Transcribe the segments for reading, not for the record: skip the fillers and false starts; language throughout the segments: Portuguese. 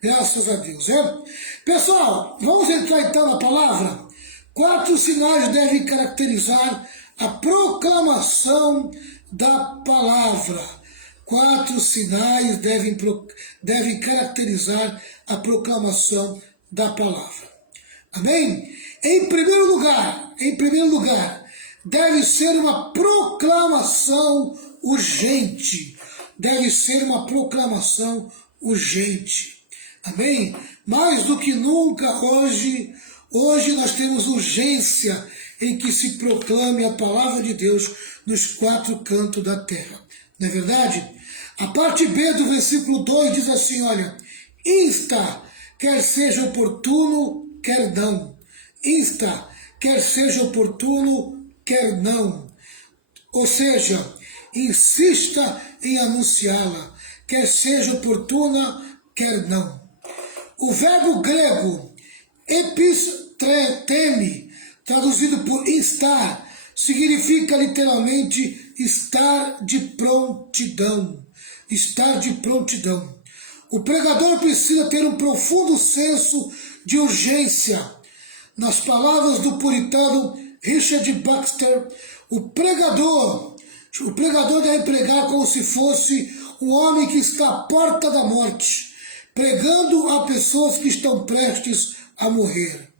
Graças a Deus. Pessoal, vamos entrar então na palavra? 4 sinais devem caracterizar a proclamação da palavra. 4 sinais devem caracterizar a proclamação da palavra. Amém? Em primeiro lugar, deve ser uma proclamação urgente. Deve ser uma proclamação urgente. Amém? Mais do que nunca hoje nós temos urgência em que se proclame a palavra de Deus nos 4 cantos da terra. Não é verdade? A parte B do versículo 2 diz assim, olha, insta, quer seja oportuno, quer não. Insta, quer seja oportuno, quer não. Ou seja, insista em anunciá-la, quer seja oportuna, quer não. O verbo grego episteme, traduzido por instar, significa literalmente estar de prontidão. Estar de prontidão. O pregador precisa ter um profundo senso de urgência. Nas palavras do puritano Richard Baxter, o pregador deve pregar como se fosse um homem que está à porta da morte, pregando a pessoas que estão prestes a morrer.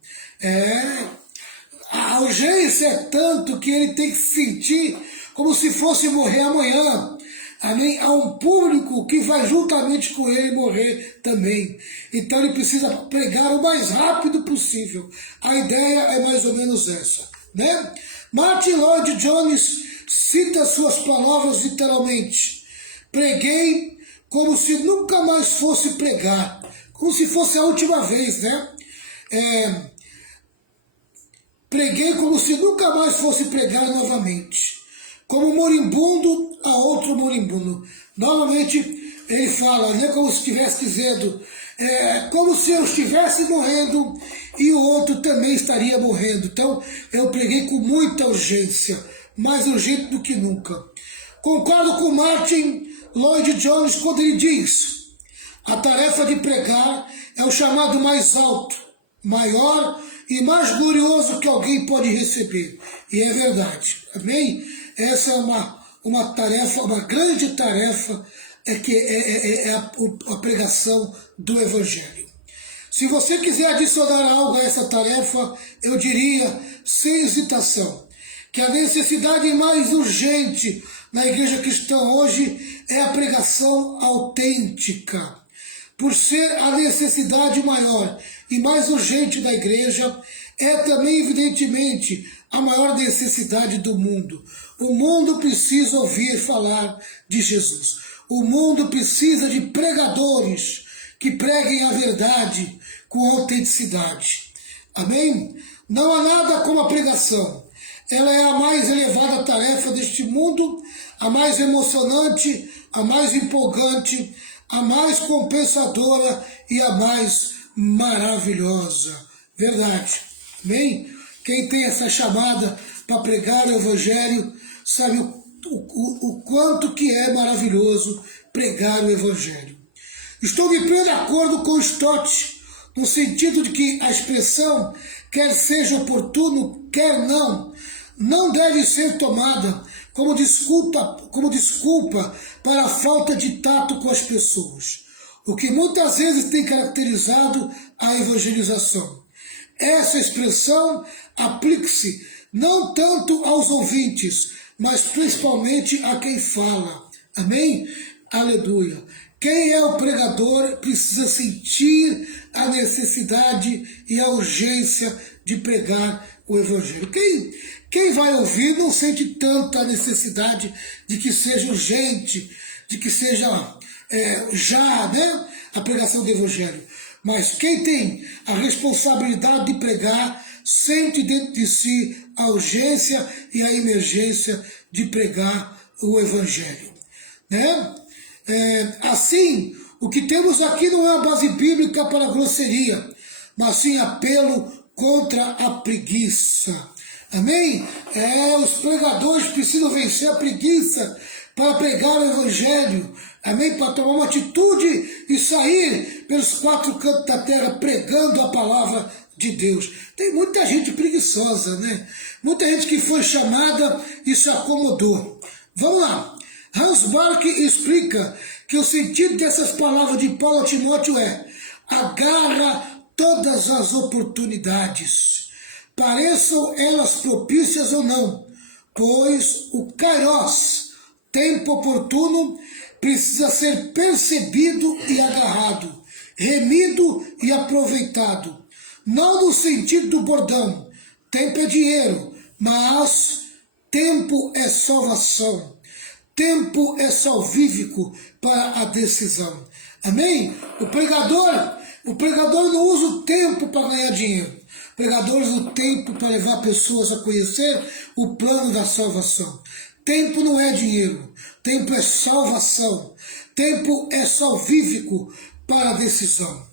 A urgência é tanto que ele tem que se sentir como se fosse morrer amanhã. Amém? Há um público que vai juntamente com ele morrer também. Então ele precisa pregar o mais rápido possível. A ideia é mais ou menos essa, né? Martin Lloyd Jones cita suas palavras literalmente. Preguei como se nunca mais fosse pregar. Como se fosse a última vez, né? Preguei como se nunca mais fosse pregar novamente. Como moribundo a outro moribundo. Novamente ele fala, né, como se estivesse dizendo, como se eu estivesse morrendo e o outro também estaria morrendo. Então eu preguei com muita urgência, mais urgente do que nunca. Concordo com Martin Lloyd Jones quando ele diz, a tarefa de pregar é o chamado mais alto, maior e mais glorioso que alguém pode receber. E é verdade, amém? Essa é uma tarefa, uma grande tarefa, a pregação do Evangelho. Se você quiser adicionar algo a essa tarefa, eu diria, sem hesitação, que a necessidade mais urgente na igreja cristã hoje é a pregação autêntica. Por ser a necessidade maior e mais urgente da igreja, é também, evidentemente, a maior necessidade do mundo. O mundo precisa ouvir falar de Jesus. O mundo precisa de pregadores que preguem a verdade com autenticidade. Amém? Não há nada como a pregação. Ela é a mais elevada tarefa deste mundo, a mais emocionante, a mais empolgante, a mais compensadora e a mais maravilhosa. Verdade. Amém? Quem tem essa chamada para pregar o Evangelho sabe o quanto que é maravilhoso pregar o Evangelho. Estou de pleno acordo com Stott, no sentido de que a expressão quer seja oportuno, quer não deve ser tomada como desculpa para a falta de tato com as pessoas, o que muitas vezes tem caracterizado a evangelização. Essa expressão aplica-se não tanto aos ouvintes, mas principalmente a quem fala. Amém? Aleluia. Quem é o pregador precisa sentir a necessidade e a urgência de pregar o Evangelho. Quem vai ouvir não sente tanta necessidade de que seja urgente, de que seja a pregação do Evangelho. Mas quem tem a responsabilidade de pregar, sente dentro de si a urgência e a emergência de pregar o Evangelho. Né? Assim, o que temos aqui não é uma base bíblica para a grosseria, mas sim apelo contra a preguiça. Amém? Os pregadores precisam vencer a preguiça para pregar o Evangelho, amém? Para tomar uma atitude e sair pelos quatro cantos da terra pregando a palavra de Deus. Tem muita gente preguiçosa, né? Muita gente que foi chamada e se acomodou. Vamos lá. Hans Bark explica que o sentido dessas palavras de Paulo a Timóteo é: agarra todas as oportunidades, pareçam elas propícias ou não, pois o kairos, tempo oportuno, precisa ser percebido e agarrado, remido e aproveitado. Não no sentido do bordão, tempo é dinheiro, mas tempo é salvação. Tempo é salvífico para a decisão. Amém? O pregador não usa o tempo para ganhar dinheiro. O pregador usa o tempo para levar pessoas a conhecer o plano da salvação. Tempo não é dinheiro. Tempo é salvação. Tempo é salvífico para a decisão.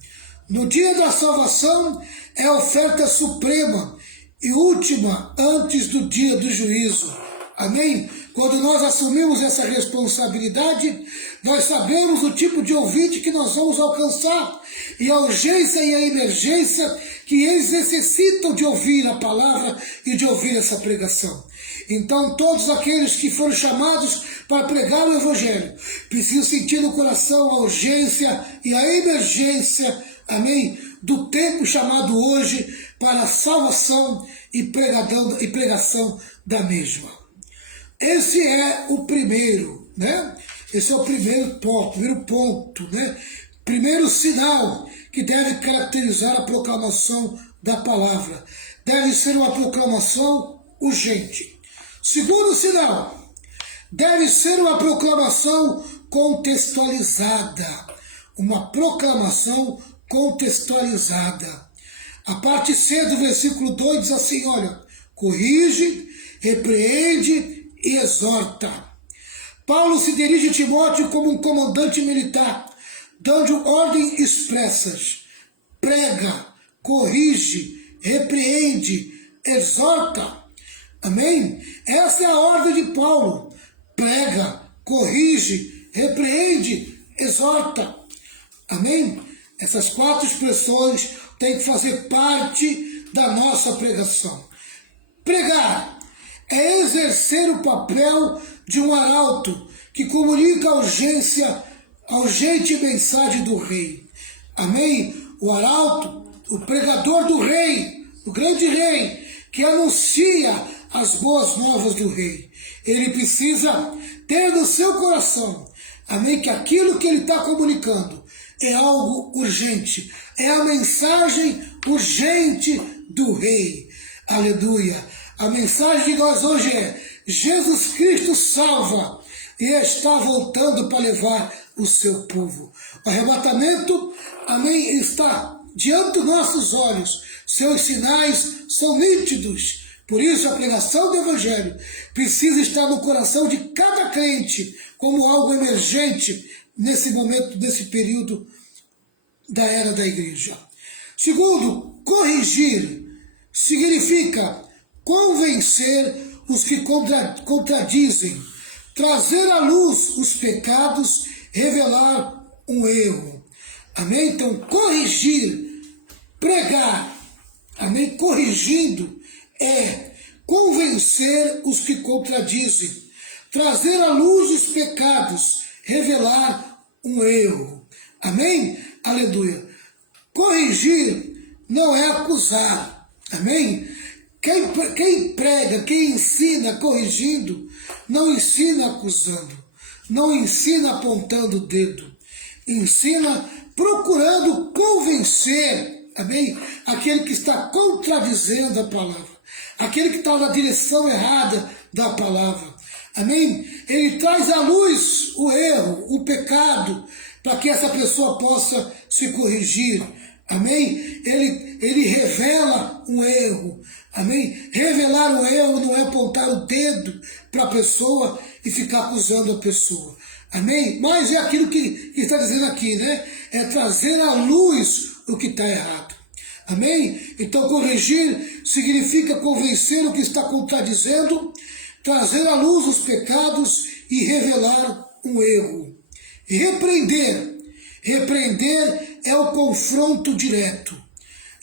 No dia da salvação é a oferta suprema e última antes do dia do juízo. Amém? Quando nós assumimos essa responsabilidade, nós sabemos o tipo de ouvinte que nós vamos alcançar e a urgência e a emergência que eles necessitam de ouvir a palavra e de ouvir essa pregação. Então, todos aqueles que foram chamados para pregar o Evangelho precisam sentir no coração a urgência e a emergência, amém, do tempo chamado hoje para a salvação e pregação da mesma. Esse é o primeiro, né? Esse é o primeiro ponto, né? Primeiro sinal que deve caracterizar a proclamação da palavra. Deve ser uma proclamação urgente. Segundo sinal, deve ser uma proclamação contextualizada. Uma proclamação contextualizada. A parte C do versículo 2 diz assim, olha, corrige, repreende e exorta. Paulo se dirige a Timóteo como um comandante militar, dando ordens expressas. Prega, corrige, repreende, exorta. Amém? Essa é a ordem de Paulo. Prega, corrige, repreende, exorta. Amém? Essas quatro expressões têm que fazer parte da nossa pregação. Pregar é exercer o papel de um arauto que comunica a urgente mensagem do rei. Amém? O arauto, o pregador do rei, o grande rei, que anuncia as boas novas do rei. Ele precisa ter no seu coração, amém, que aquilo que ele está comunicando é algo urgente, é a mensagem urgente do rei. Aleluia! A mensagem de nós hoje é: Jesus Cristo salva e está voltando para levar o seu povo. O arrebatamento, amém, está diante dos nossos olhos. Seus sinais são nítidos. Por isso a pregação do Evangelho precisa estar no coração de cada crente como algo emergente nesse momento, nesse período da era da igreja. Segundo, corrigir significa convencer os que contradizem, trazer à luz os pecados, revelar um erro. Amém? Então, corrigir, pregar, amém? Corrigindo é convencer os que contradizem, trazer à luz os pecados, revelar um erro. Amém? Aleluia. Corrigir não é acusar. Amém? Quem prega, quem ensina corrigindo, não ensina acusando, não ensina apontando o dedo, ensina procurando convencer, amém? Aquele que está contradizendo a palavra, aquele que está na direção errada da palavra, amém? Ele traz à luz o erro, o pecado, para que essa pessoa possa se corrigir. Amém? Ele revela um erro. Amém? Revelar um erro não é apontar o dedo para a pessoa e ficar acusando a pessoa. Amém? Mas é aquilo que está dizendo aqui, né? É trazer à luz o que está errado. Amém? Então corrigir significa convencer o que está contradizendo, trazer à luz os pecados e revelar um erro. Repreender. Repreender é o confronto direto.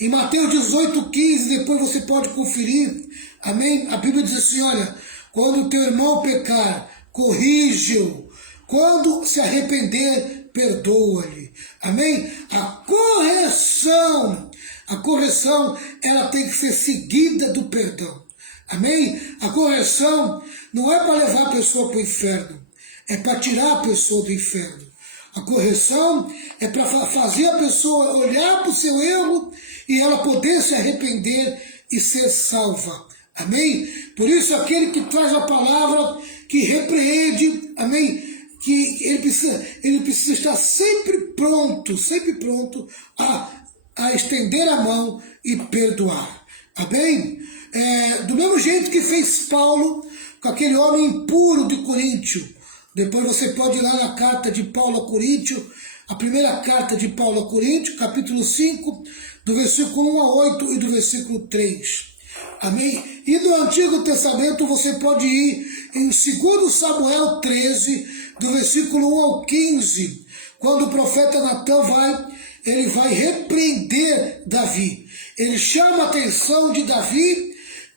Em Mateus 18:15, depois você pode conferir, amém? A Bíblia diz assim, olha, quando o teu irmão pecar, corrige-o. Quando se arrepender, perdoa-lhe. Amém? A correção, ela tem que ser seguida do perdão. Amém? A correção não é para levar a pessoa para o inferno, é para tirar a pessoa do inferno. A correção é para fazer a pessoa olhar para o seu erro e ela poder se arrepender e ser salva. Amém? Por isso aquele que traz a palavra, que repreende, amém? Que ele precisa estar sempre pronto a estender a mão e perdoar. Amém? Do mesmo jeito que fez Paulo com aquele homem impuro de Coríntio. Depois você pode ir lá na carta de Paulo a Coríntio, a primeira carta de Paulo a Coríntio, capítulo 5, do versículo 1 a 8 e do versículo 3. Amém? E do Antigo Testamento você pode ir em 2 Samuel 13, do versículo 1 ao 15, quando o profeta Natã ele vai repreender Davi. Ele chama a atenção de Davi,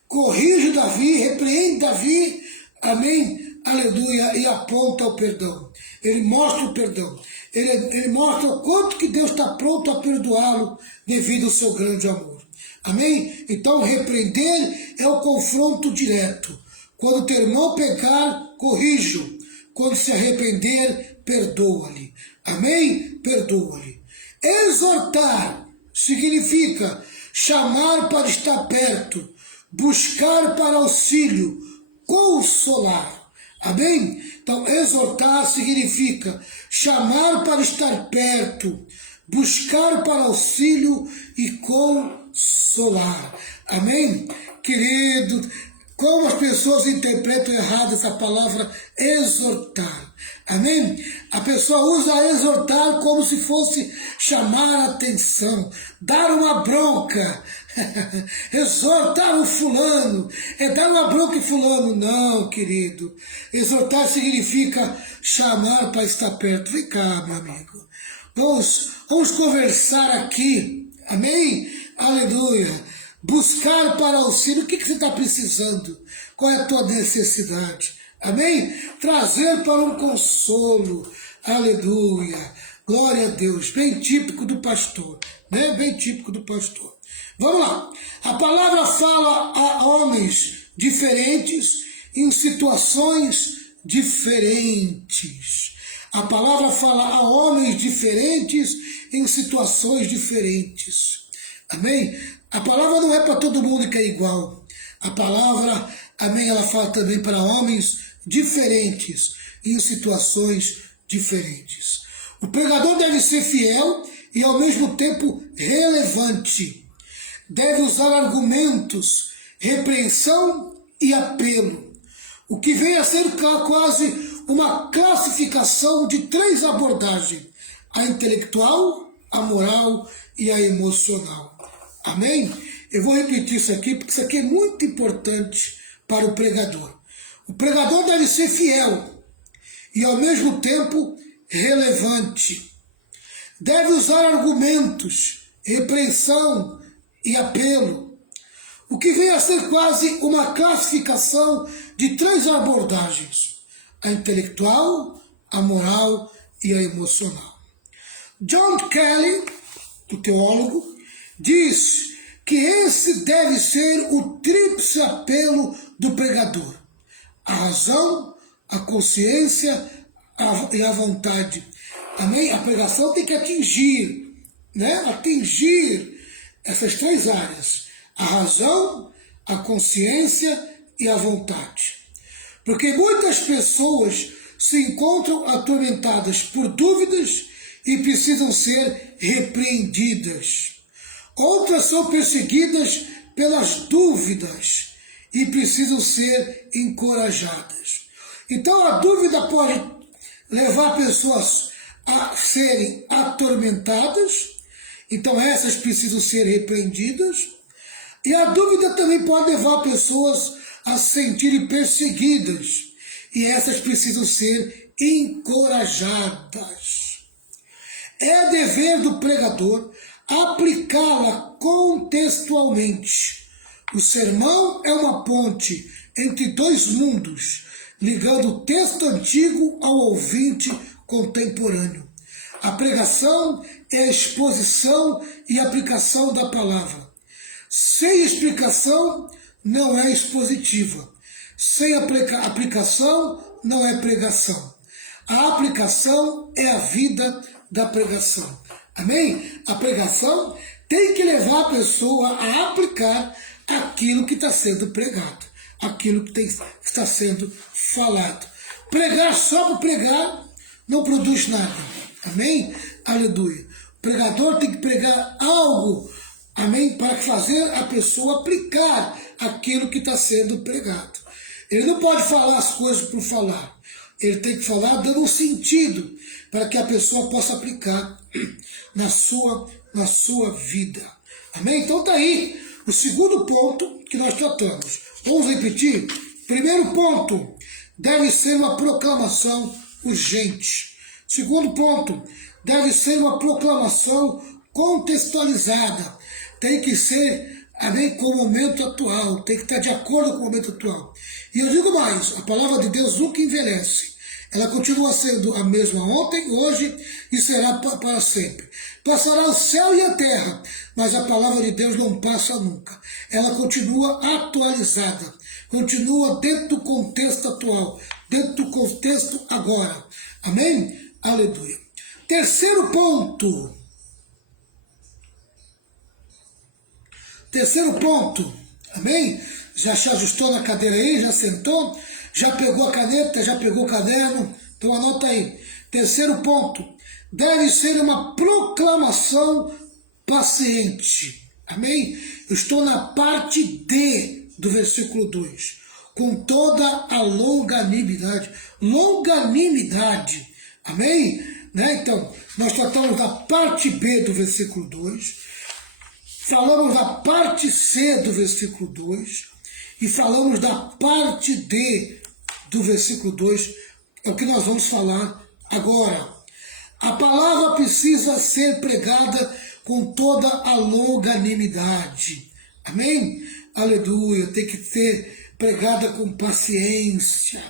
corrige Davi, repreende Davi, amém? Aleluia, e aponta o perdão. Ele mostra o perdão. Ele mostra o quanto que Deus está pronto a perdoá-lo devido ao seu grande amor. Amém? Então, repreender é o confronto direto. Quando teu irmão pecar, corrige-o. Quando se arrepender, perdoa-lhe. Amém? Perdoa-lhe. Exortar significa chamar para estar perto, buscar para auxílio, consolar. Amém? Então, exortar significa chamar para estar perto, buscar para auxílio e consolar. Amém? Querido, como as pessoas interpretam errado essa palavra exortar. Amém? A pessoa usa exortar como se fosse chamar a atenção, dar uma bronca. Exortar o fulano, é dar uma bronca em fulano. Não, querido. Exortar significa chamar para estar perto. Vem cá, meu amigo. Vamos conversar aqui. Amém? Aleluia. Buscar para auxílio. O que você está precisando? Qual é a tua necessidade? Amém? Trazer para um consolo. Aleluia. Glória a Deus. Bem típico do pastor. Né? Bem típico do pastor. Vamos lá. A palavra fala a homens diferentes em situações diferentes. A palavra fala a homens diferentes em situações diferentes. Amém? A palavra não é para todo mundo que é igual. A palavra, amém, ela fala também para homens diferentes em situações diferentes. O pregador deve ser fiel e ao mesmo tempo relevante. Deve usar argumentos, repreensão e apelo. O que vem a ser quase uma classificação de 3 abordagens: a intelectual, a moral e a emocional. Amém? Eu vou repetir isso aqui porque isso aqui é muito importante para o pregador. O pregador deve ser fiel e ao mesmo tempo relevante. Deve usar argumentos, repreensão e apelo. O que vem a ser quase uma classificação de 3 abordagens: a intelectual, a moral e a emocional. John Kelly, o teólogo, diz que esse deve ser o tríplice apelo do pregador: a razão, a consciência e a vontade. Amém? A pregação tem que atingir, né? Atingir essas 3 áreas: a razão, a consciência e a vontade. Porque muitas pessoas se encontram atormentadas por dúvidas e precisam ser repreendidas. Outras são perseguidas pelas dúvidas e precisam ser encorajadas. Então a dúvida pode levar pessoas a serem atormentadas, então essas precisam ser repreendidas. E a dúvida também pode levar pessoas a se sentirem perseguidas e essas precisam ser encorajadas. É dever do pregador aplicá-la contextualmente. O sermão é uma ponte entre dois mundos, ligando o texto antigo ao ouvinte contemporâneo. A pregação é a exposição e aplicação da palavra. Sem explicação, não é expositiva. Sem aplicação, não é pregação. A aplicação é a vida da pregação. Amém? A pregação tem que levar a pessoa a aplicar aquilo que está sendo pregado, aquilo que está sendo falado. Pregar só por pregar não produz nada. Amém? Aleluia. O pregador tem que pregar algo, amém, para fazer a pessoa aplicar aquilo que está sendo pregado. Ele não pode falar as coisas por falar. Ele tem que falar dando um sentido para que a pessoa possa aplicar na sua vida. Amém? Então está aí o segundo ponto que nós tratamos. Vamos repetir? Primeiro ponto, deve ser uma proclamação urgente. Segundo ponto, deve ser uma proclamação contextualizada. Tem que ser, amém, com o momento atual. Tem que estar de acordo com o momento atual. E eu digo mais, a palavra de Deus nunca envelhece. Ela continua sendo a mesma ontem, hoje e será para sempre. Passará o céu e a terra, mas a palavra de Deus não passa nunca. Ela continua atualizada, continua dentro do contexto atual, dentro do contexto agora. Amém? Aleluia. Terceiro ponto. Terceiro ponto. Amém? Já se ajustou na cadeira aí? Já sentou? Já pegou a caneta? Já pegou o caderno? Então anota aí. Terceiro ponto. Deve ser uma proclamação paciente. Amém? Eu estou na parte D do versículo 2. Com toda a longanimidade. Longanimidade. Amém? Né? Então, nós tratamos da parte B do versículo 2. Falamos da parte C do versículo 2. E falamos da parte D do versículo 2. É o que nós vamos falar agora. A palavra precisa ser pregada com toda a longanimidade. Amém? Aleluia. Tem que ser pregada com paciência.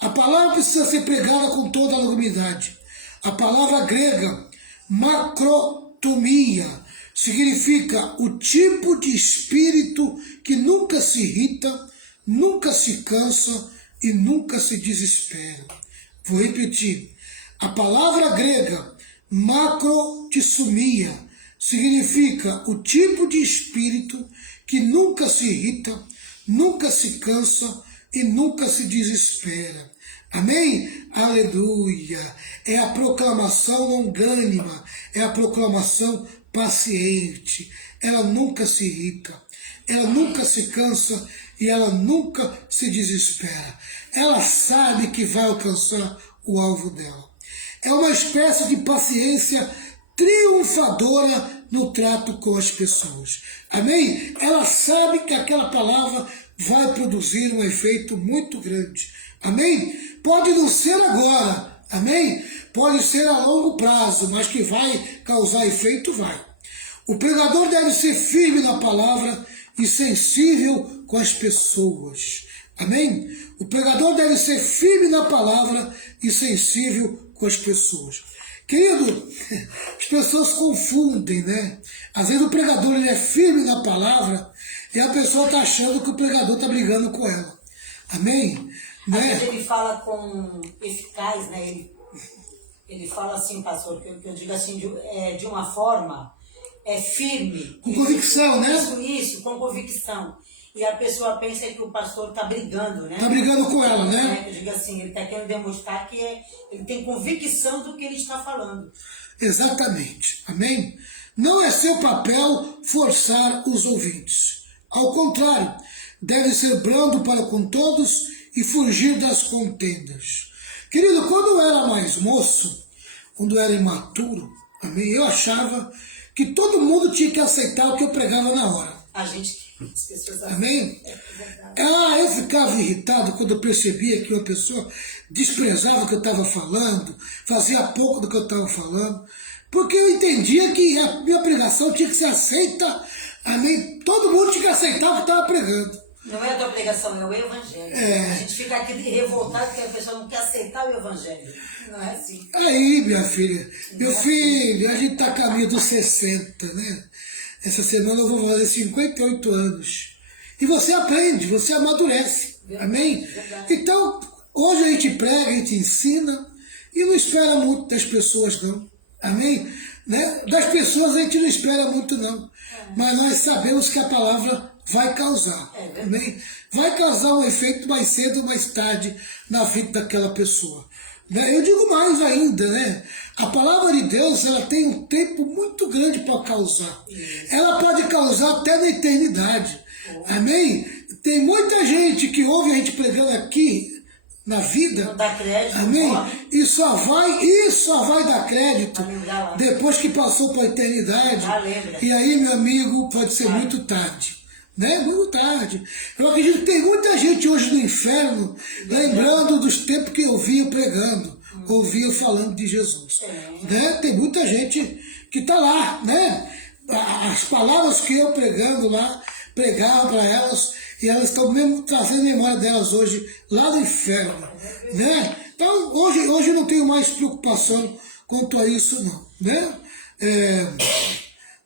A palavra precisa ser pregada com toda a longanimidade. A palavra grega, macrotomia, significa o tipo de espírito que nunca se irrita, nunca se cansa e nunca se desespera. Vou repetir. A palavra grega, macrotissumia, significa o tipo de espírito que nunca se irrita, nunca se cansa e nunca se desespera. Amém? Aleluia! É a proclamação longânima, é a proclamação paciente. Ela nunca se irrita, ela nunca se cansa e ela nunca se desespera. Ela sabe que vai alcançar o alvo dela. É uma espécie de paciência triunfadora no trato com as pessoas. Amém? Ela sabe que aquela palavra vai produzir um efeito muito grande. Amém? Pode não ser agora. Amém? Pode ser a longo prazo, mas que vai causar efeito, vai. O pregador deve ser firme na palavra e sensível com as pessoas. Amém? O pregador deve ser firme na palavra e sensível com as pessoas. Querido, as pessoas confundem, né? Às vezes o pregador ele é firme na palavra e a pessoa está achando que o pregador está brigando com ela. Amém? Às Né? vezes ele fala com eficaz, né? Ele fala assim, pastor, que eu digo assim, de uma forma firme. Com convicção, né? Isso, com convicção. E a pessoa pensa que o pastor está brigando, né? Está brigando com ela, né? Eu digo assim, ele está querendo demonstrar que ele tem convicção do que ele está falando. Exatamente. Amém? Não é seu papel forçar os ouvintes. Ao contrário, deve ser brando para com todos e fugir das contendas. Querido, quando eu era mais moço, quando eu era imaturo, amém, eu achava que todo mundo tinha que aceitar o que eu pregava na hora. A gente As pessoas Amém? é verdade. Eu ficava irritado quando eu percebia que uma pessoa desprezava o que eu estava falando, fazia pouco do que eu estava falando, porque eu entendia que a minha pregação tinha que ser aceita, amém? Todo mundo tinha que aceitar o que estava pregando. Não é a tua pregação, é o evangelho. A gente fica aqui revoltado porque a pessoa não quer aceitar o evangelho. Não é assim. Aí, minha filha, meu filho, a gente está a caminho dos 60, né? Essa semana eu vou fazer 58 anos. E você aprende, você amadurece. Amém? Verdade. Então, hoje a gente prega, a gente ensina e não espera muito das pessoas, não. Amém? Né? Das pessoas a gente não espera muito, não. Mas nós sabemos que a palavra vai causar. Amém? Vai causar um efeito mais cedo ou mais tarde na vida daquela pessoa. Eu digo mais ainda, né? A palavra de Deus, ela tem um tempo muito grande para causar. Ela pode causar até na eternidade. Amém? Tem muita gente que ouve a gente pregando aqui na vida. Não dá crédito. Amém? E só vai dar crédito depois que passou para a eternidade. E aí, meu amigo, pode ser muito tarde. Né? Muito tarde. Eu acredito que tem muita gente hoje no inferno lembrando dos tempos que eu via pregando, ouvia falando de Jesus. Né? Tem muita gente que está lá, né? As palavras que eu pregando lá, pregava para elas, e elas estão mesmo trazendo memória delas hoje, lá no inferno. Né? Então, hoje eu não tenho mais preocupação quanto a isso, não. Né?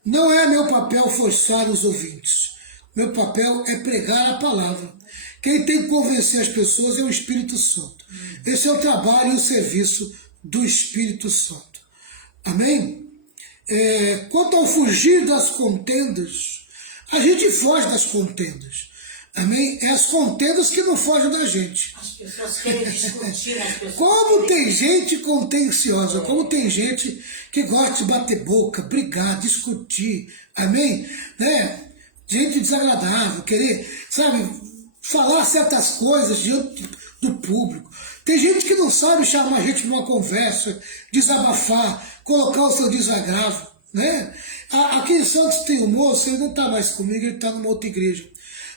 Não é meu papel forçar os ouvintes. Meu papel é pregar a palavra. Quem tem que convencer as pessoas é o Espírito Santo. Esse é o trabalho e o serviço do Espírito Santo. Amém? Quanto ao fugir das contendas, a gente foge das contendas. Amém? É as contendas que não fogem da gente. As pessoas querem discutir, as pessoas Como tem gente contenciosa, como tem gente que gosta de bater boca, brigar, discutir. Amém? Né? Gente desagradável, querer, sabe, falar certas coisas diante do público. Tem gente que não sabe chamar a gente numa conversa, desabafar, colocar o seu desagravo, né? Aqui em Santos tem um moço, ele não está mais comigo, ele está numa outra igreja.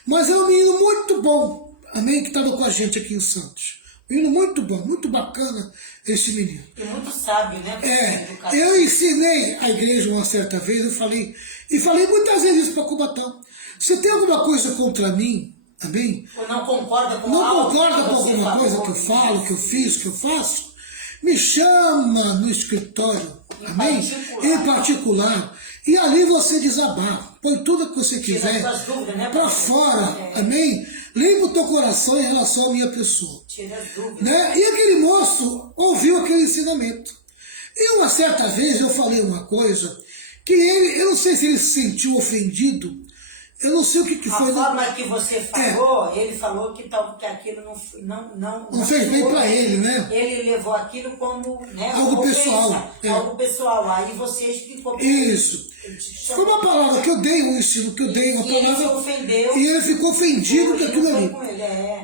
Mas é um menino muito bom, amém, que estava com a gente aqui em Santos. Menino muito bom, muito bacana esse menino. E muito sábio, né? Eu ensinei a igreja uma certa vez, eu falei muitas vezes isso para Cubatão. Você tem alguma coisa contra mim, amém? Ou não concorda com Não concorda com alguma coisa que eu falo, que eu fiz, que eu faço? Me chama no escritório, amém? Em particular. E ali você desabafa, põe tudo que você quiser para fora, amém? Limpa o teu coração em relação à minha pessoa. Tira as dúvidas. Né? E aquele moço ouviu aquele ensinamento. E uma certa vez eu falei uma coisa que eu não sei se ele se sentiu ofendido, eu não sei o que foi. A forma que você falou, ele falou que aquilo não fez bem para ele, né? Ele levou aquilo como, né, algo pessoal. Algo pessoal. Aí você explicou para isso. Foi uma palavra que eu dei, um ensino que eu dei, uma palavra. Ele se ofendeu. E ele ficou ofendido com aquilo ali.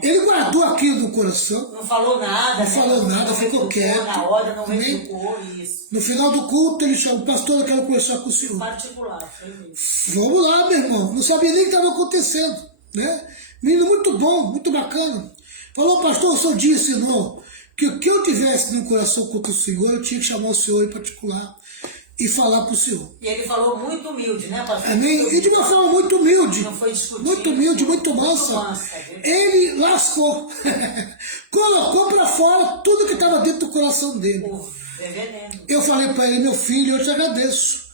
Ele guardou aquilo no coração. Não falou nada. Não falou nada, ficou quieto. Na hora, não replicou isso. No final do culto, ele chamou: pastor, eu quero conversar com o senhor. Particular, foi isso. Vamos lá, meu irmão. Não sabia nem o que estava acontecendo. Né? Menino muito bom, muito bacana. Falou: pastor, o senhor disse, não, que o que eu tivesse no coração contra o senhor, eu tinha que chamar o senhor em particular e falar para o senhor. E ele falou muito humilde, né, pastor? Amém? E de uma forma muito humilde. Não foi discutido. Muito humilde, muito mansa. Ele lascou. Colocou para fora tudo que estava dentro do coração dele. Eu falei para ele: meu filho, eu te agradeço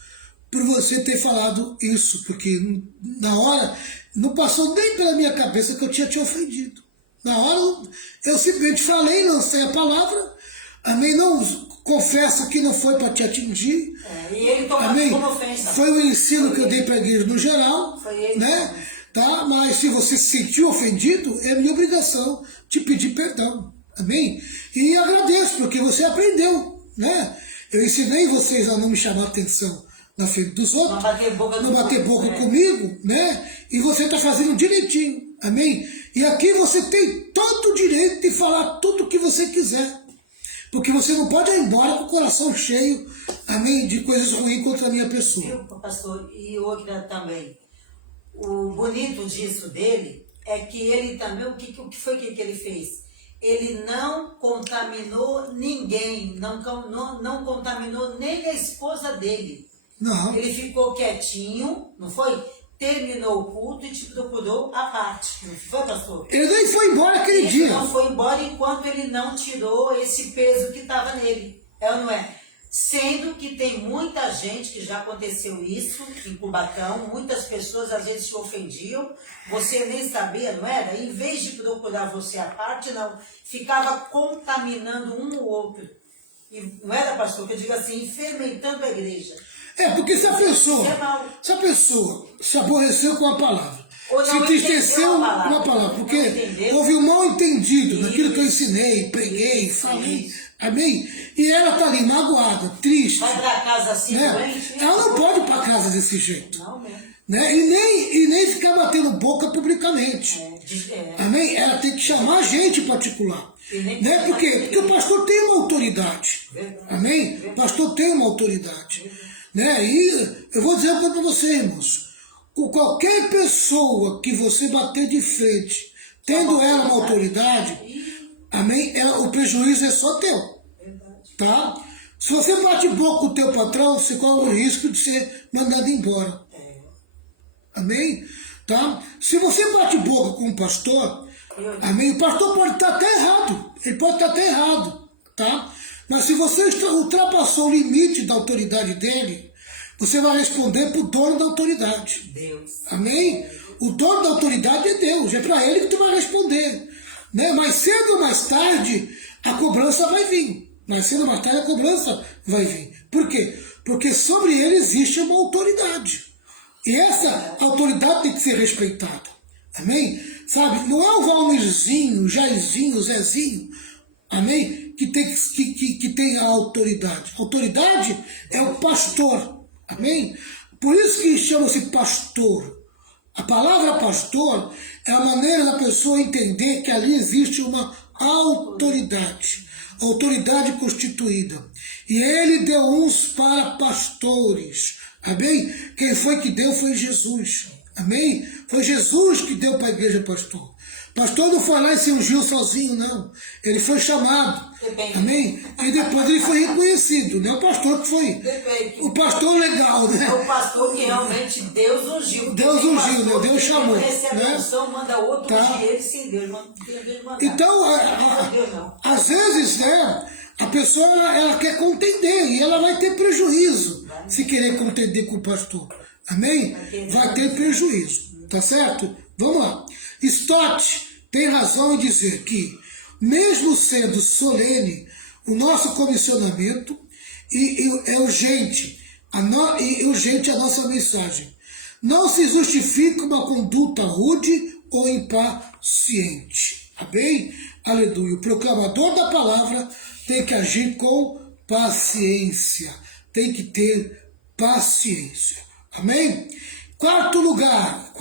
por você ter falado isso, porque na hora não passou nem pela minha cabeça que eu tinha te ofendido. Na hora eu simplesmente falei, lancei a palavra, amém, não confesso que não foi para te atingir. E ele tomou como ofensa. Foi o ensino que eu dei para a igreja no geral, né? Tá? Mas se você se sentiu ofendido, é minha obrigação te pedir perdão, amém? E agradeço, porque você aprendeu, né? Eu ensinei vocês a não me chamar atenção na frente dos outros, não bater boca comigo, né? E você está fazendo direitinho, amém? E aqui você tem todo o direito de falar tudo o que você quiser, porque você não pode ir embora com o coração cheio, amém, de coisas ruins contra a minha pessoa. Viu, pastor? E outra também. o bonito disso dele é que ele também, o que foi que ele fez? Ele não contaminou ninguém, não contaminou nem a esposa dele. Não. Ele ficou quietinho, não foi? Terminou o culto e te procurou à parte. Não foi, pastor? Ele nem foi embora aquele Ele dia. não foi embora enquanto ele não tirou esse peso que estava nele. É ou não é? Sendo que tem muita gente que já aconteceu isso em Cubatão, muitas pessoas às vezes te ofendiam, você nem sabia, não era? Em vez de procurar você à parte, não, ficava contaminando um ou outro. E não era, pastor, que eu digo assim, fermentando a igreja. Porque se a pessoa, Isso é mal. se a pessoa se aborreceu com a palavra, Ou se não entristeceu entendeu a com a palavra, não porque entendeu. houve um mal entendido naquilo que eu Isso. ensinei, preguei, Isso, falei, isso. amém? E ela está ali magoada, triste, Vai para casa assim, né? doente? Ela não pode ir para casa desse jeito, Não mesmo. né? E nem ficar batendo boca publicamente. Amém? Ela tem que chamar a gente em particular. Né? Por quê? Porque o pastor tem uma autoridade. Amém? O pastor tem uma autoridade. Né? E eu vou dizer uma coisa para você, irmãos. Com qualquer pessoa que você bater de frente, tendo ela uma autoridade, amém? O prejuízo é só teu. Tá? Se você bate boca com o teu patrão, você corre o risco de ser mandado embora. Amém? Tá? Se você bate boca com o pastor, amém? O pastor pode estar até errado. Ele pode estar até errado. Tá? Mas se você ultrapassou o limite da autoridade dele, você vai responder para o dono da autoridade. Deus. Amém? O dono da autoridade é Deus. É para ele que tu vai responder. Né? Mais cedo ou mais tarde, a cobrança vai vir. Mais cedo ou mais tarde, a cobrança vai vir. Por quê? Porque sobre ele existe uma autoridade. E essa autoridade tem que ser respeitada. Amém? Sabe? Não é o Valmirzinho, o Jairzinho, o Zezinho, amém? Que tem a autoridade. A autoridade é o pastor. Amém? Por isso que chama-se pastor. A palavra pastor é a maneira da pessoa entender que ali existe uma autoridade. Autoridade constituída. E ele deu uns para pastores. Amém? Quem foi que deu foi Jesus. Amém? Foi Jesus que deu para a igreja pastor. Pastor não foi lá e se ungiu sozinho, não. Ele foi chamado. Depende. Amém? E depois ele foi reconhecido. Não é o pastor que foi. Depende. O pastor legal, né? É o pastor que realmente Deus ungiu. Deus Tem ungiu, pastor né? Deus que chamou, recebe né? a unção, manda outro Tá. ungir ele sem Deus. Deus mandar. Então, Deus não. às vezes, né, a pessoa ela quer contender e ela vai ter prejuízo se querer contender com o pastor. Amém? Vai ter prejuízo. Tá certo? Vamos lá. Stott tem razão em dizer que, mesmo sendo solene, o nosso comissionamento é urgente, urgente a nossa mensagem. Não se justifica uma conduta rude ou impaciente. Amém? Aleluia. O proclamador da palavra tem que agir com paciência. Tem que ter paciência. Amém? Quarto lugar,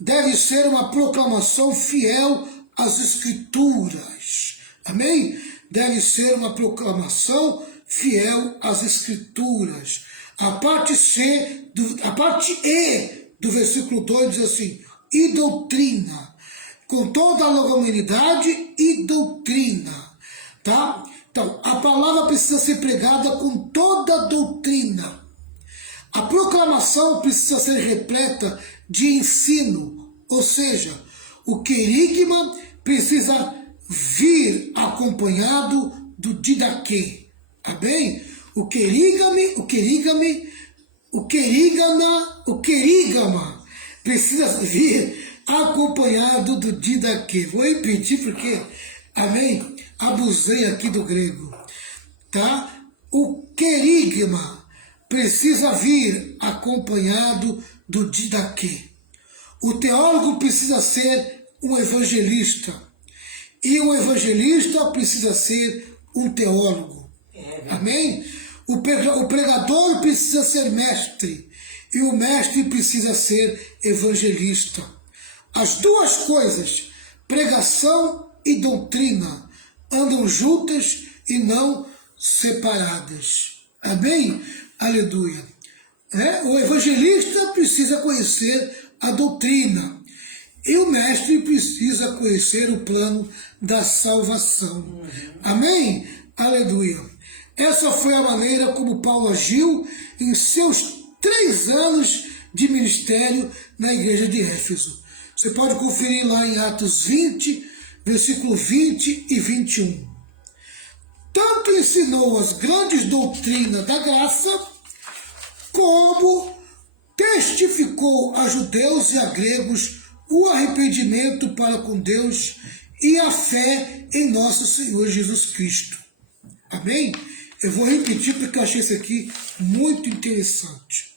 deve ser uma proclamação fiel às Escrituras. Amém? Deve ser uma proclamação fiel às Escrituras. A parte E do versículo 2 diz assim: e doutrina, com toda a longanimidade e doutrina. Tá? Então, a palavra precisa ser pregada com toda a doutrina. A proclamação precisa ser repleta de ensino, ou seja, o querigma precisa vir acompanhado do didaquê. Tá bem? O querigma precisa vir acompanhado do didaquê. Vou repetir porque, amém? Abusei aqui do grego. Tá? O querigma precisa vir acompanhado do didaquê. O teólogo precisa ser um evangelista. E o evangelista precisa ser um teólogo. Amém? O pregador precisa ser mestre. E o mestre precisa ser evangelista. As duas coisas, pregação e doutrina, andam juntas e não separadas. Amém? Aleluia. O evangelista precisa conhecer a doutrina. E o mestre precisa conhecer o plano da salvação. Amém? Aleluia. Essa foi a maneira como Paulo agiu em seus 3 anos de ministério na igreja de Éfeso. Você pode conferir lá em Atos 20, versículo 20 e 21. Tanto ensinou as grandes doutrinas da graça, como testificou a judeus e a gregos o arrependimento para com Deus e a fé em nosso Senhor Jesus Cristo. Amém? Eu vou repetir porque eu achei isso aqui muito interessante.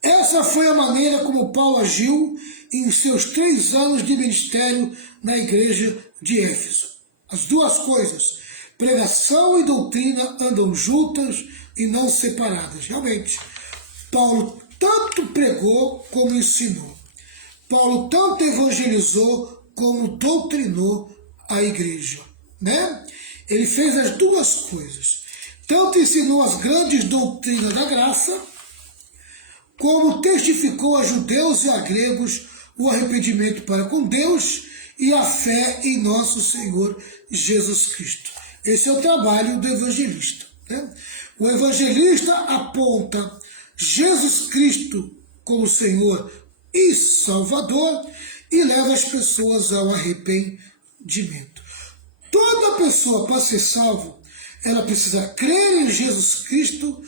Essa foi a maneira como Paulo agiu em seus 3 anos de ministério na igreja de Éfeso. As duas coisas, pregação e doutrina, andam juntas e não separadas. Realmente, Paulo tanto pregou como ensinou. Paulo tanto evangelizou como doutrinou a igreja, né? Ele fez as duas coisas. Tanto ensinou as grandes doutrinas da graça, como testificou a judeus e a gregos o arrependimento para com Deus e a fé em nosso Senhor Jesus Cristo. Esse é o trabalho do evangelista, né? O evangelista aponta Jesus Cristo como Senhor e Salvador e leva as pessoas ao arrependimento. Toda pessoa, para ser salvo, ela precisa crer em Jesus Cristo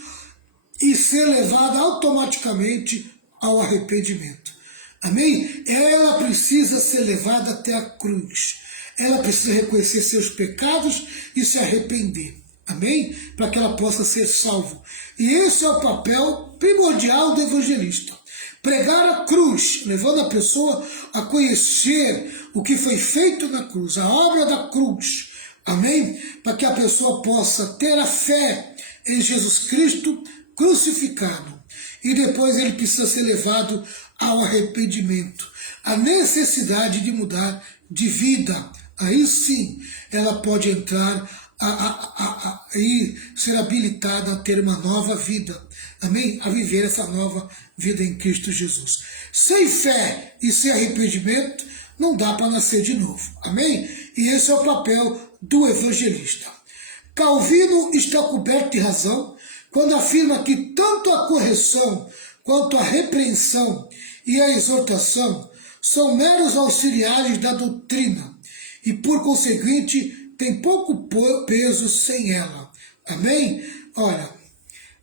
e ser levada automaticamente ao arrependimento. Amém? Ela precisa ser levada até a cruz. Ela precisa reconhecer seus pecados e se arrepender. Amém? Para que ela possa ser salva. E esse é o papel primordial do evangelista. Pregar a cruz, levando a pessoa a conhecer o que foi feito na cruz, a obra da cruz. Amém? Para que a pessoa possa ter a fé em Jesus Cristo crucificado. E depois ele precisa ser levado ao arrependimento. A necessidade de mudar de vida. Aí sim, ela pode entrar e ser habilitada a ter uma nova vida. Amém? A viver essa nova vida em Cristo Jesus. Sem fé e sem arrependimento, não dá para nascer de novo. Amém? E esse é o papel do evangelista. Calvino está coberto de razão quando afirma que tanto a correção quanto a repreensão e a exortação são meros auxiliares da doutrina e, por conseguinte, tem pouco peso sem ela. Amém? Olha,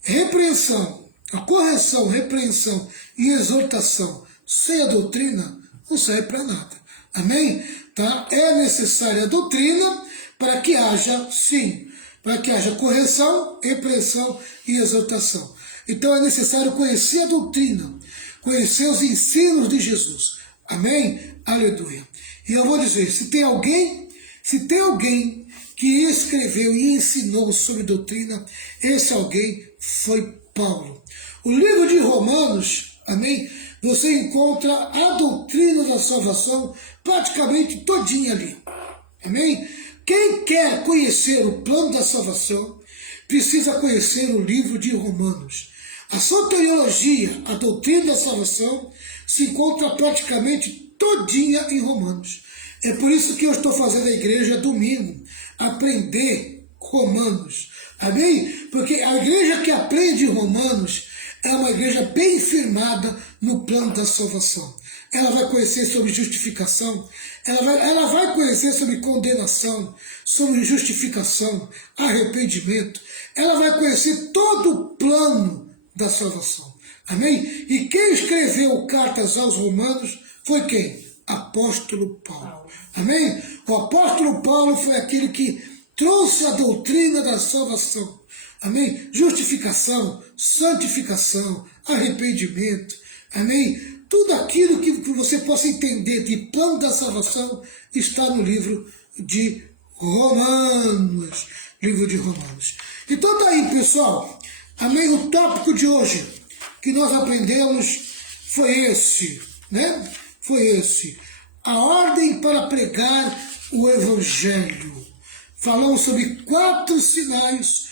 repreensão, a correção, repreensão e exortação sem a doutrina não serve para nada. Amém? Tá? É necessária a doutrina para que haja, sim, para que haja correção, repreensão e exortação. Então é necessário conhecer a doutrina, conhecer os ensinos de Jesus. Amém? Aleluia. E eu vou dizer, se tem alguém que escreveu e ensinou sobre doutrina, esse alguém foi Paulo. O livro de Romanos, amém? Você encontra a doutrina da salvação praticamente todinha ali. Amém? Quem quer conhecer o plano da salvação, precisa conhecer o livro de Romanos. A soteriologia, a doutrina da salvação, se encontra praticamente todinha em Romanos. É por isso que eu estou fazendo a igreja domingo, aprender Romanos. Amém? Porque a igreja que aprende Romanos é uma igreja bem firmada no plano da salvação. Ela vai conhecer sobre justificação, ela vai conhecer sobre condenação, sobre justificação, arrependimento. Ela vai conhecer todo o plano da salvação. Amém? E quem escreveu cartas aos Romanos foi quem? Apóstolo Paulo. Amém? O apóstolo Paulo foi aquele que trouxe a doutrina da salvação. Amém? Justificação, santificação, arrependimento. Amém? Tudo aquilo que você possa entender de plano da salvação está no livro de Romanos. Livro de Romanos. Então tá aí, pessoal. Amém? O tópico de hoje que nós aprendemos foi esse, né? Foi esse. A ordem para pregar o Evangelho. Falamos sobre 4 sinais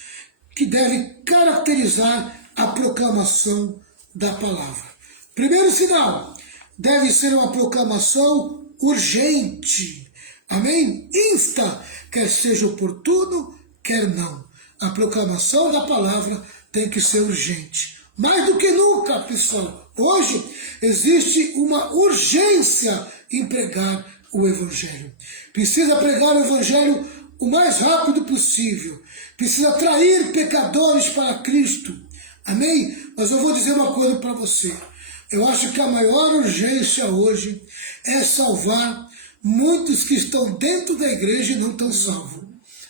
que devem caracterizar a proclamação da palavra. Primeiro sinal, deve ser uma proclamação urgente. Amém? Insta, quer seja oportuno, quer não. A proclamação da palavra tem que ser urgente. Mais do que nunca, pessoal, hoje existe uma urgência em pregar o Evangelho. Precisa pregar o Evangelho o mais rápido possível. Precisa atrair pecadores para Cristo. Amém? Mas eu vou dizer uma coisa para você. Eu acho que a maior urgência hoje é salvar muitos que estão dentro da igreja e não estão salvos.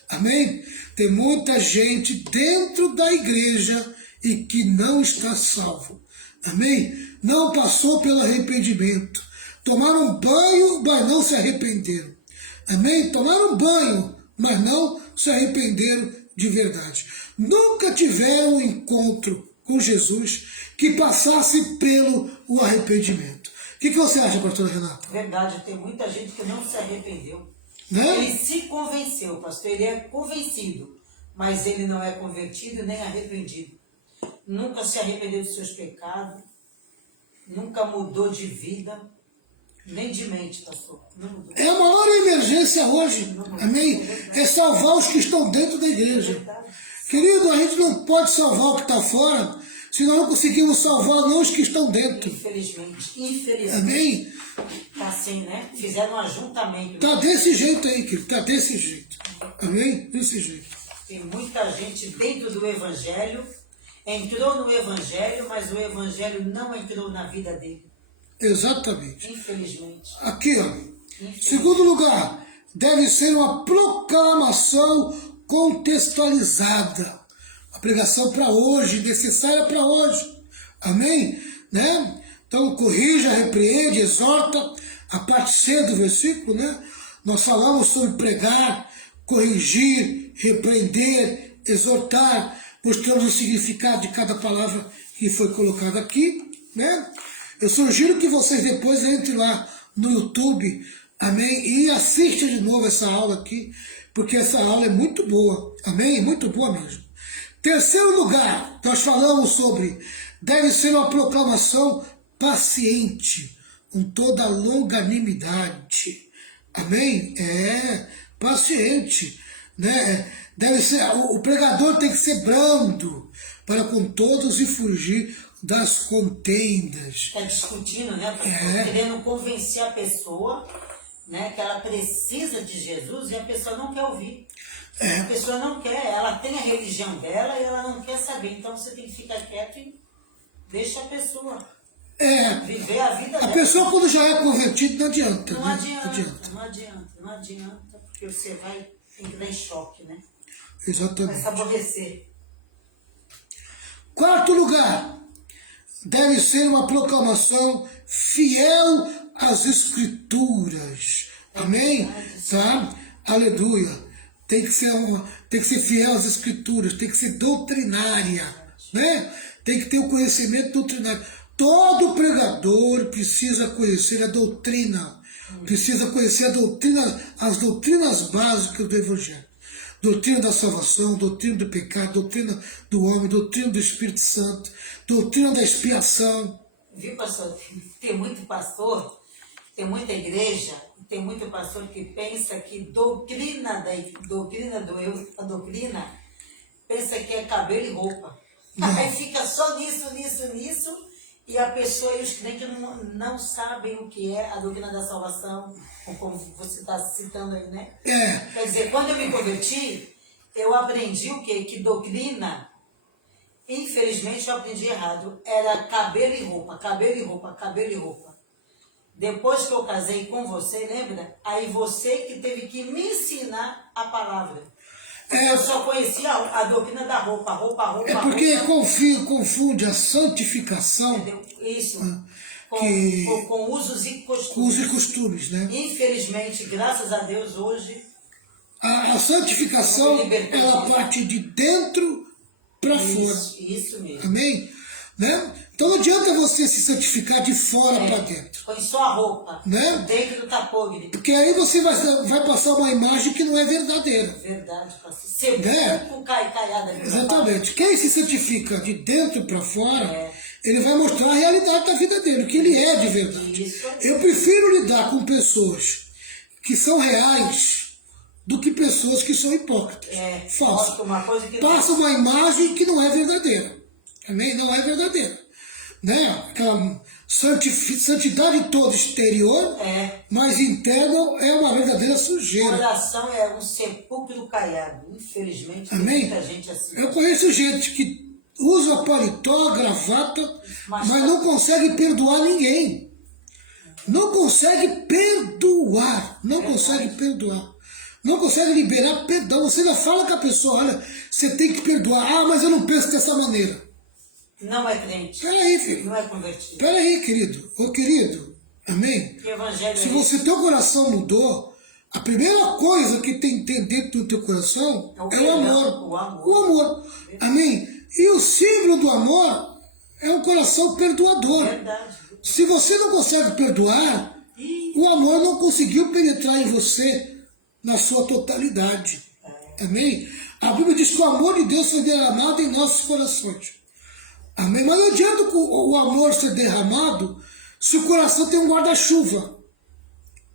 Amém? Tem muita gente dentro da igreja e que não está salvo. Amém? Não passou pelo arrependimento. Tomaram banho, mas não se arrependeram. Amém? Tomaram banho, mas não se arrependeram de verdade. Nunca tiveram um encontro com Jesus que passasse pelo o arrependimento. O que você acha, pastor Renato? Verdade, tem muita gente que não se arrependeu. Né? Ele se convenceu, pastor, ele é convencido, mas ele não é convertido nem arrependido. Nunca se arrependeu dos seus pecados, nunca mudou de vida, nem de mente, pastor. Não mudou. É a maior emergência hoje, amém? É salvar os que estão dentro da igreja. Verdade. Querido, a gente não pode salvar o que está fora, se nós não conseguimos salvar não os que estão dentro. Infelizmente. Amém? Tá assim, né? Fizeram um ajuntamento. Está desse jeito aí, querido, está desse jeito. Amém? Desse jeito. Tem muita gente dentro do Evangelho, entrou no Evangelho, mas o Evangelho não entrou na vida dele. Exatamente. Infelizmente. Aqui, ó. Segundo lugar, deve ser uma proclamação contextualizada. A pregação para hoje, necessária para hoje. Amém? Né? Então, corrija, repreende, exorta. A parte C do versículo, né? Nós falamos sobre pregar, corrigir, repreender, exortar. Mostramos o significado de cada palavra que foi colocada aqui, né? Eu sugiro que vocês depois entrem lá no YouTube, amém? E assistam de novo essa aula aqui, porque essa aula é muito boa, amém? Muito boa mesmo. Terceiro lugar, nós falamos sobre, deve ser uma proclamação paciente, com toda longanimidade, amém? Paciente, né? Deve ser, o pregador tem que ser brando, para com todos e fugir das contendas. Está discutindo, né? Querendo convencer a pessoa, né, que ela precisa de Jesus e a pessoa não quer ouvir. A pessoa não quer, ela tem a religião dela e ela não quer saber. Então você tem que ficar quieto e deixa a pessoa viver a vida dela. A pessoa quando já é convertida não adianta. Não adianta, porque você vai entrar em choque, né? Exatamente. Vai se aborrecer. Quarto lugar, deve ser uma proclamação fiel às Escrituras. Amém? Tá? Aleluia. Tem que ser fiel às Escrituras, tem que ser doutrinária, né? Tem que ter o conhecimento doutrinário. Todo pregador precisa conhecer a doutrina, precisa conhecer as doutrinas básicas do Evangelho. Doutrina da salvação, doutrina do pecado, doutrina do homem, doutrina do Espírito Santo, doutrina da expiação. Viu, pastor? Tem muito pastor, tem muita igreja, tem muito pastor que pensa que doutrina pensa que é cabelo e roupa. Aí fica só nisso, e a pessoa e os crentes não sabem o que é a doutrina da salvação, como você está citando aí, né? Quer dizer, quando eu me converti, eu aprendi o quê? Que doutrina, infelizmente eu aprendi errado, era cabelo e roupa. Depois que eu casei com você, lembra? Aí você que teve que me ensinar a palavra. Eu só conhecia a doutrina da roupa. Porque confunde a santificação. Entendeu? Isso. Que com usos e costumes. Com usos e costumes, né? Infelizmente, graças a Deus, hoje... A santificação, ela parte de dentro para fora. Isso mesmo. Amém? Né? Então não adianta você se santificar de fora para dentro. Põe só a roupa, né? dentro tá podre. Porque aí você vai passar uma imagem que não é verdadeira. Verdade, pastor. Sepulcro caiada. Exatamente. Quem se santifica de dentro para fora ele vai mostrar a realidade da vida dele, o que ele é de verdade. Isso. Eu prefiro lidar com pessoas que são reais do que pessoas que são hipócritas. Mostra uma coisa que Passa uma imagem que não é verdadeira. Amém? Não é verdadeira. Né? Aquela santidade toda exterior, mas interna é uma verdadeira o sujeira. coração é um sepulcro caiado. Infelizmente, tem Amém? muita gente assim. Eu conheço gente que usa paletó, gravata, mas não consegue perdoar ninguém. Não consegue perdoar. Não consegue perdoar. Não consegue liberar perdão. Você ainda fala com a pessoa, olha, você tem que perdoar. Ah, mas eu não penso dessa maneira. Não é crente. Peraí, filho. Não é convertido. Peraí, querido. Ô, querido. Amém? Que evangelho Se é você, teu coração mudou, a primeira coisa que tem que ter dentro do teu coração é o perdão, amor. o amor. O amor. Amém? E o símbolo do amor é um coração perdoador. Verdade. Se você não consegue perdoar, o amor não conseguiu penetrar em você na sua totalidade. Amém? A Bíblia diz que o amor de Deus foi derramado em nossos corações. Amém? Mas não adianta o amor ser derramado se o coração tem um guarda-chuva.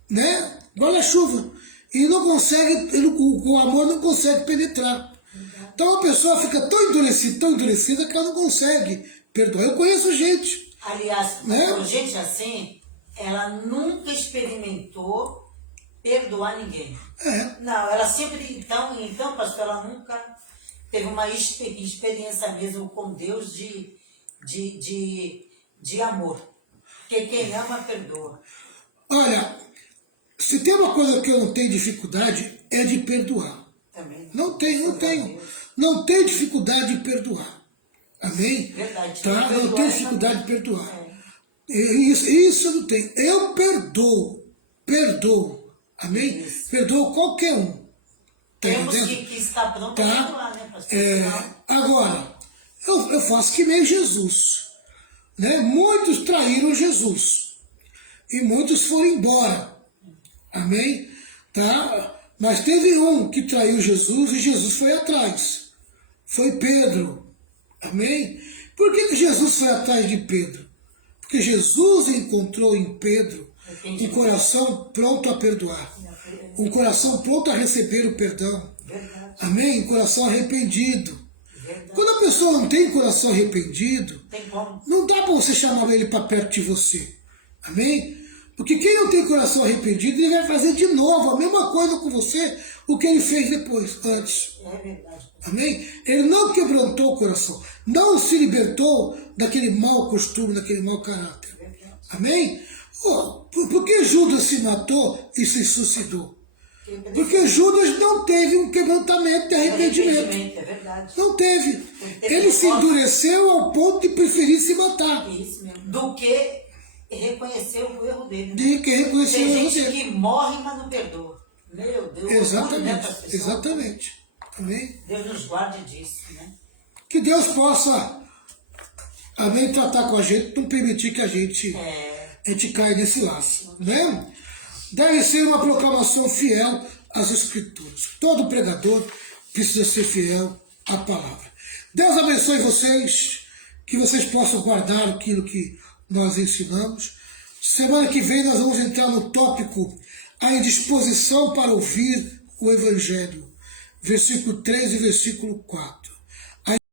Né? Guarda-chuva. E não consegue, o amor não consegue penetrar. Então a pessoa fica tão endurecida que ela não consegue perdoar. Eu conheço gente. Aliás, Né? gente assim, ela nunca experimentou perdoar ninguém. Não, ela sempre, então, pastor, ela nunca teve uma experiência mesmo com Deus de amor. Porque quem ama, perdoa. Olha, se tem uma coisa que eu não tenho dificuldade, é de perdoar. Também. Não tenho. Não tenho dificuldade de perdoar. Amém? Verdade. Tá? Não tenho dificuldade de perdoar. Isso eu não tenho. Eu perdoo. Amém? Isso. Perdoo qualquer um. Tá Temos entendendo? que estar pronto para Tá? perdoar, né, pastor? Agora, eu faço que nem Jesus. Né? Muitos traíram Jesus. E muitos foram embora. Amém? Tá? Mas teve um que traiu Jesus e Jesus foi atrás. Foi Pedro. Amém? Por que Jesus foi atrás de Pedro? Porque Jesus encontrou em Pedro um coração pronto a perdoar. Um coração pronto a receber o perdão. Verdade. Amém? Um coração arrependido. Verdade. Quando a pessoa não tem coração arrependido, Tem como. não dá para você chamar ele para perto de você. Amém? Porque quem não tem coração arrependido, ele vai fazer de novo a mesma coisa com você, o que ele fez depois, antes. É verdade. Amém? Ele não quebrantou o coração, não se libertou daquele mau costume, daquele mau caráter. Verdade. Amém? Por que Judas se matou e se suicidou? Porque Judas não teve um quebrantamento de arrependimento. É verdade. Não teve. Ele se endureceu ao ponto de preferir se matar. Isso mesmo. Do que reconhecer o erro dele. Né? De que reconheceu o Tem erro gente dele. que morre, mas não perdoa. Meu Deus. Exatamente. Orgulho, né, Exatamente. Amém? Deus nos guarde disso, né? Que Deus possa, amém, tratar com a gente, não permitir que a gente caia nesse laço. Né? Deve ser uma proclamação fiel às Escrituras. Todo pregador precisa ser fiel à palavra. Deus abençoe vocês, que vocês possam guardar aquilo que nós ensinamos. Semana que vem nós vamos entrar no tópico a indisposição para ouvir o Evangelho. Versículo 3 e versículo 4.